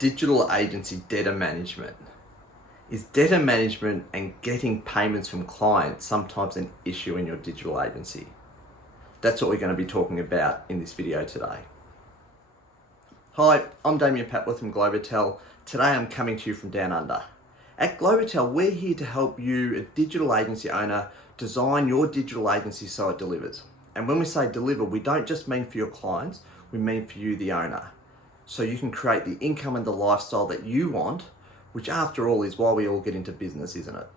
Digital agency debtor management. Is debtor management and getting payments from clients sometimes an issue in your digital agency? That's what we're going to be talking about in this video today. Hi, I'm Damien Papworth from Globotel. Today I'm coming to you from Down Under. At Globotel, we're here to help you, a digital agency owner, design your digital agency so it delivers. And when we say deliver, we don't just mean for your clients, we mean for you, the owner. So you can create the income and the lifestyle that you want, which after all is why we all get into business, isn't it?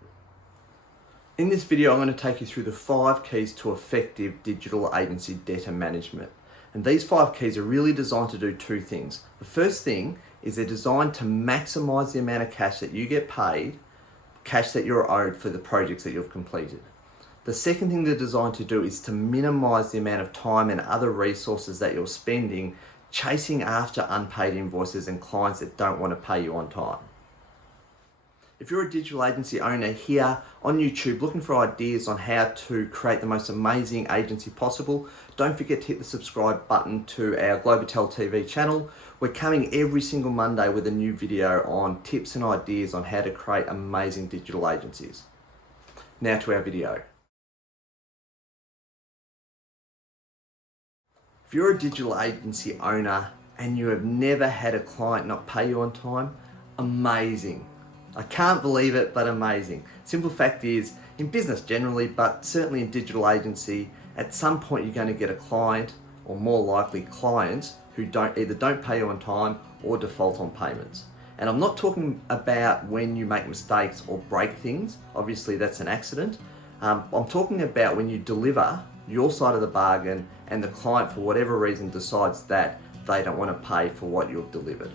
In this video, I'm going to take you through the 5 keys to effective digital agency debtor management. And these 5 keys are really designed to do 2 things. The first thing is they're designed to maximize the amount of cash that you get paid, cash that you're owed for the projects that you've completed. The second thing they're designed to do is to minimize the amount of time and other resources that you're spending chasing after unpaid invoices and clients that don't want to pay you on time. If you're a digital agency owner here on YouTube looking for ideas on how to create the most amazing agency possible, don't forget to hit the subscribe button to our Globotel TV channel. We're coming every single Monday with a new video on tips and ideas on how to create amazing digital agencies. Now to our video. If you're a digital agency owner and you have never had a client not pay you on time, amazing. I can't believe it, but amazing. Simple fact is, in business generally, but certainly in digital agency, at some point you're going to get a client, or more likely clients, who either don't pay you on time or default on payments. And I'm not talking about when you make mistakes or break things. Obviously that's an accident. I'm talking about when you deliver your side of the bargain and the client for whatever reason decides that they don't want to pay for what you've delivered.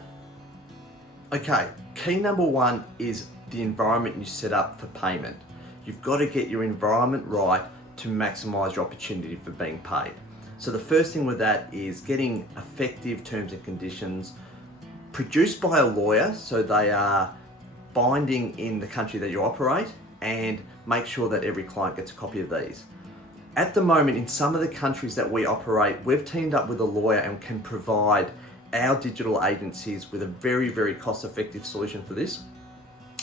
Okay, key number 1 is the environment you set up for payment. You've got to get your environment right to maximize your opportunity for being paid. So the first thing with that is getting effective terms and conditions produced by a lawyer so they are binding in the country that you operate, and make sure that every client gets a copy of these. At the moment, in some of the countries that we operate, we've teamed up with a lawyer and can provide our digital agencies with a very, very cost-effective solution for this.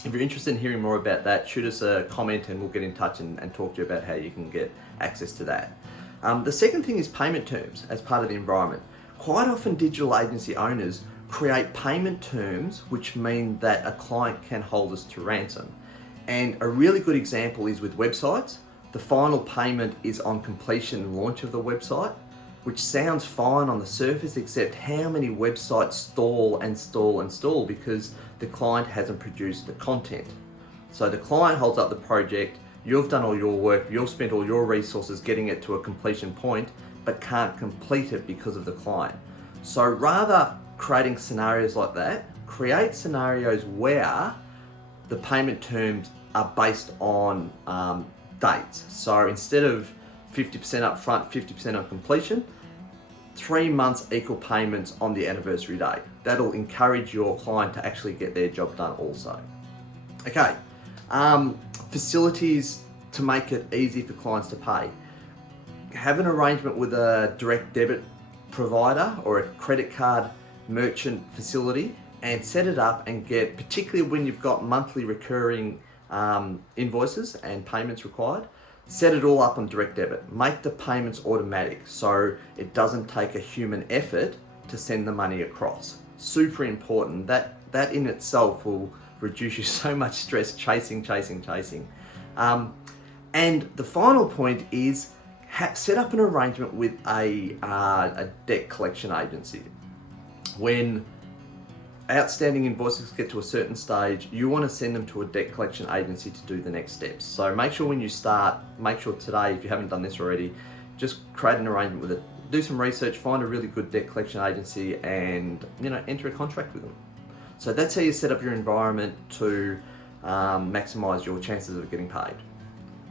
If you're interested in hearing more about that, shoot us a comment and we'll get in touch and talk to you about how you can get access to that. The second thing is payment terms as part of the environment. Quite often digital agency owners create payment terms which mean that a client can hold us to ransom. And a really good example is with websites. The final payment is on completion and launch of the website, which sounds fine on the surface, except how many websites stall because the client hasn't produced the content. So the client holds up the project, you've done all your work, you've spent all your resources getting it to a completion point, but can't complete it because of the client. So rather creating scenarios like that, create scenarios where the payment terms are based on dates. So instead of 50% up front, 50% on completion, 3 months equal payments on the anniversary date. That'll encourage your client to actually get their job done also. Okay, facilities to make it easy for clients to pay. Have an arrangement with a direct debit provider or a credit card merchant facility and set it up and get, particularly when you've got monthly recurring invoices and payments required, set it all up on direct debit. Make the payments automatic so it doesn't take a human effort to send the money across. Super important. That in itself will reduce you so much stress chasing. And the final point is set up an arrangement with a debt collection agency. When outstanding invoices get to a certain stage, you want to send them to a debt collection agency to do the next steps. So make sure when you start, make sure today, if you haven't done this already, just create an arrangement with it. Do some research, find a really good debt collection agency and enter a contract with them. So that's how you set up your environment to maximize your chances of getting paid.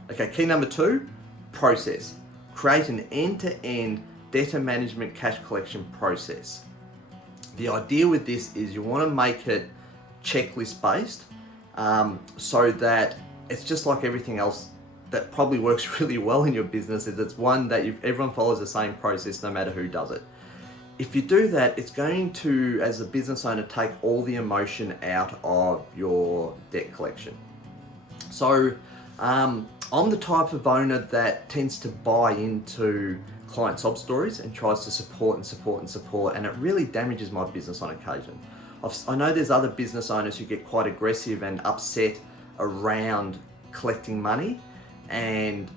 Okay, key number 2, process. Create an end-to-end debtor management cash collection process. The idea with this is you want to make it checklist based so that it's just like everything else that probably works really well in your business. Is it's one that everyone follows the same process no matter who does it. If you do that, it's going to, as a business owner, take all the emotion out of your debt collection. So I'm the type of owner that tends to buy into client sob stories and tries to support and support and support, and it really damages my business on occasion. I know there's other business owners who get quite aggressive and upset around collecting money, and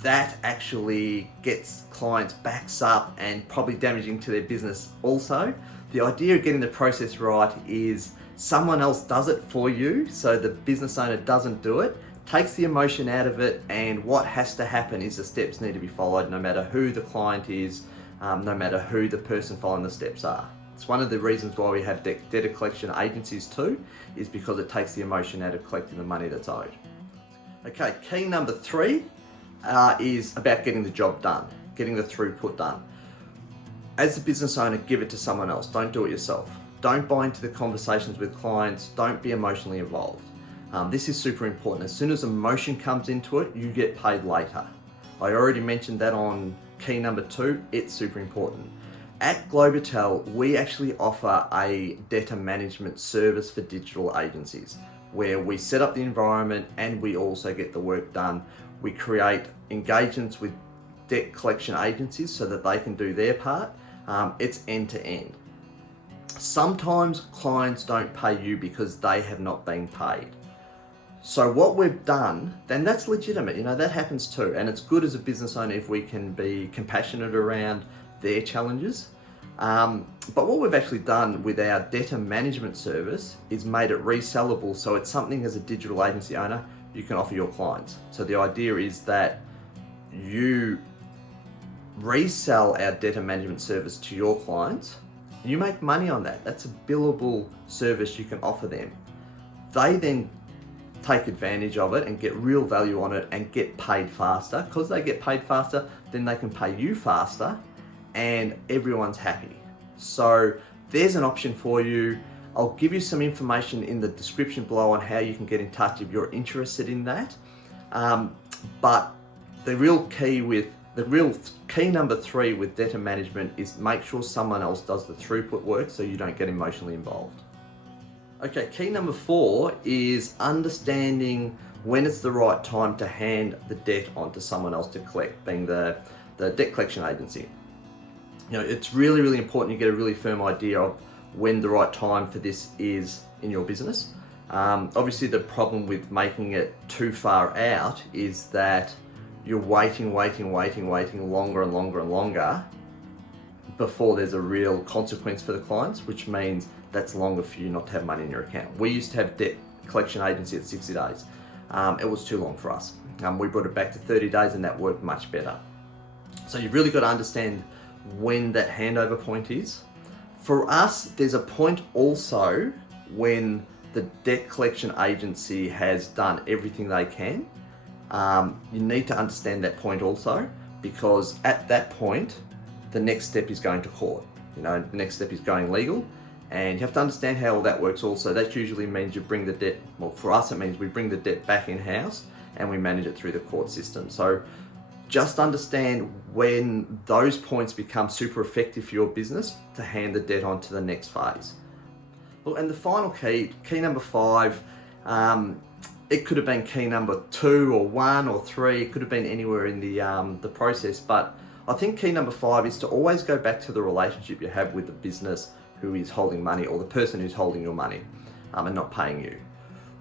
that actually gets clients' backs up and probably damaging to their business also. The idea of getting the process right is someone else does it for you, so the business owner doesn't do it, takes the emotion out of it, and what has to happen is the steps need to be followed no matter who the client is, no matter who the person following the steps are. It's one of the reasons why we have debtor collection agencies too, is because it takes the emotion out of collecting the money that's owed. Okay, key number 3 is about getting the job done, getting the throughput done. As a business owner, give it to someone else. Don't do it yourself. Don't buy into the conversations with clients. Don't be emotionally involved. This is super important. As soon as emotion comes into it, you get paid later. I already mentioned that on key number 2. It's super important. At Globotel, we actually offer a debtor management service for digital agencies where we set up the environment and we also get the work done. We create engagements with debt collection agencies so that they can do their part. It's end to end. Sometimes clients don't pay you because they have not been paid. So what we've done, then that's legitimate, that happens too. And it's good as a business owner if we can be compassionate around their challenges. But what we've actually done with our debtor management service is made it resellable. So it's something as a digital agency owner, you can offer your clients. So the idea is that you resell our debtor management service to your clients. You make money on that. That's a billable service you can offer them. They then take advantage of it and get real value on it and get paid faster. Because they get paid faster, then they can pay you faster and everyone's happy. So there's an option for you. I'll give you some information in the description below on how you can get in touch if you're interested in that. But the real key number 3 with debtor management is make sure someone else does the throughput work so you don't get emotionally involved. Okay, key number 4 is understanding when it's the right time to hand the debt onto someone else to collect, being the debt collection agency. It's really, really important you get a really firm idea of when the right time for this is in your business. Obviously, the problem with making it too far out is that you're waiting longer and longer and longer before there's a real consequence for the clients, which means that's longer for you not to have money in your account. We used to have debt collection agency at 60 days. It was too long for us. We brought it back to 30 days and that worked much better. So you've really got to understand when that handover point is. For us, there's a point also when the debt collection agency has done everything they can. You need to understand that point also, because at that point, the next step is going to court. The next step is going legal, and you have to understand how all that works also. That usually means you bring the debt, well, for us it means we bring the debt back in-house and we manage it through the court system. So just understand when those points become super effective for your business to hand the debt on to the next phase. Well, and the final key number 5, it could have been key number 2 or 1 or 3, it could have been anywhere in the process, but I think key number 5 is to always go back to the relationship you have with the business who is holding money, or the person who's holding your money and not paying you.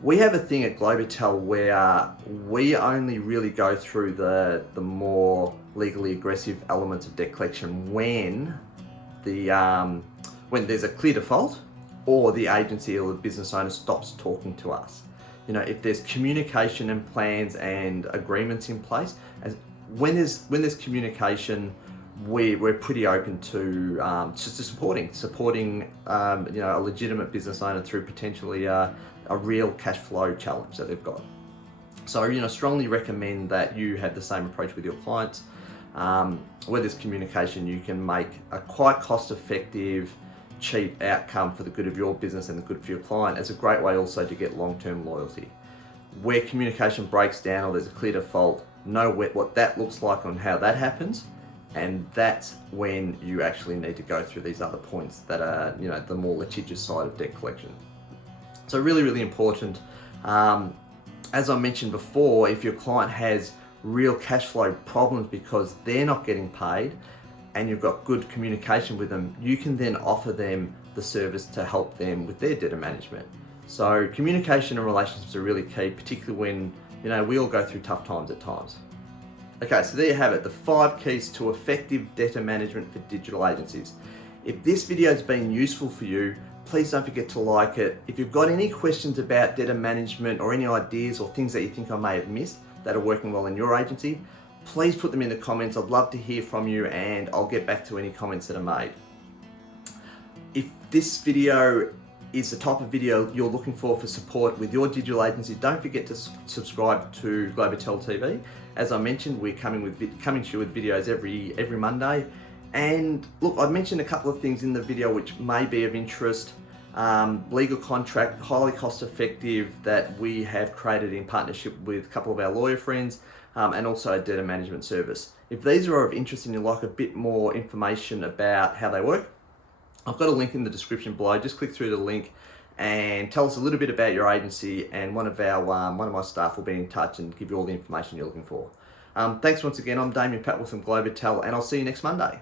We have a thing at Globotel where we only really go through the more legally aggressive elements of debt collection when there's a clear default or the agency or the business owner stops talking to us. If there's communication and plans and agreements in place, when there's communication, we're pretty open to supporting a legitimate business owner through potentially a real cash flow challenge that they've got. So strongly recommend that you have the same approach with your clients. Where there's communication, you can make a quite cost-effective, cheap outcome for the good of your business and the good for your client. It's a great way also to get long-term loyalty. Where communication breaks down or there's a clear default, know what that looks like and how that happens, And that's when you actually need to go through these other points that are, the more litigious side of debt collection. So really, really important. As I mentioned before, if your client has real cash flow problems because they're not getting paid and you've got good communication with them, you can then offer them the service to help them with their debtor management. So communication and relationships are really key, particularly when, we all go through tough times at times. Okay, so there you have it, the 5 keys to effective debtor management for digital agencies. If this video has been useful for you, please don't forget to like it. If you've got any questions about debtor management or any ideas or things that you think I may have missed that are working well in your agency, please put them in the comments. I'd love to hear from you and I'll get back to any comments that are made. If this video is the type of video you're looking for support with your digital agency, don't forget to subscribe to Debtor TV. As I mentioned, we're coming to you with videos every Monday. And look, I've mentioned a couple of things in the video which may be of interest. Legal contract, highly cost effective, that we have created in partnership with a couple of our lawyer friends, and also a debtor management service. If these are of interest and you'd like a bit more information about how they work, I've got a link in the description below. Just click through the link and tell us a little bit about your agency, and one of my staff will be in touch and give you all the information you're looking for. Thanks once again. I'm Damien Patwell from Debtor, and I'll see you next Monday.